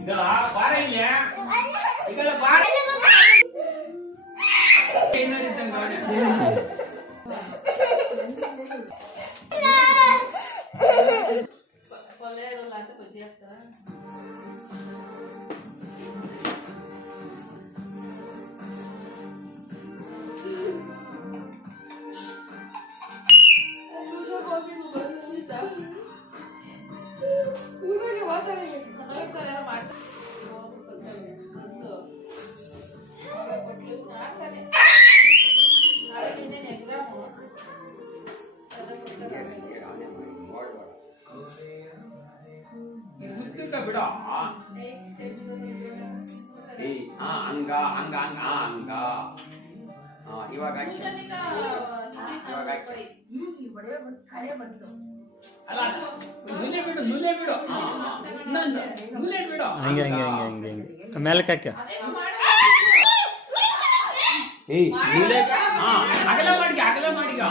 ಇದಲ್ಲ ಬಾರ ಇಲ್ಲ ಇದಲ್ಲ ಬಾರ ಏನಾರಿದ್ದಂಗ ಪಲ್ಯ ಇರಲ್ಲ ಅಂತ ಬಜ್ಜಿ ಹಾಕ್ತಾರ ಬಿಡ ಹಂಗ ಹಂಗ ಹಂಗ ಹಂಗ ಇವಾಗ ಅಲ್ಲ ನುಲೆ ಬಿಡು ನುಲೆ ಬಿಡು ನುಲೆ ಬಿಡು ಹಂಗೆ ಹಂಗೆ ಹಂಗೆ ಹಂಗೆ ಹಂಗೆ ಮೇಲಕ್ಕೆ ಹಾಕ್ಯ ನುಲೆ ಅಗಲ ಮಾಡಿಗ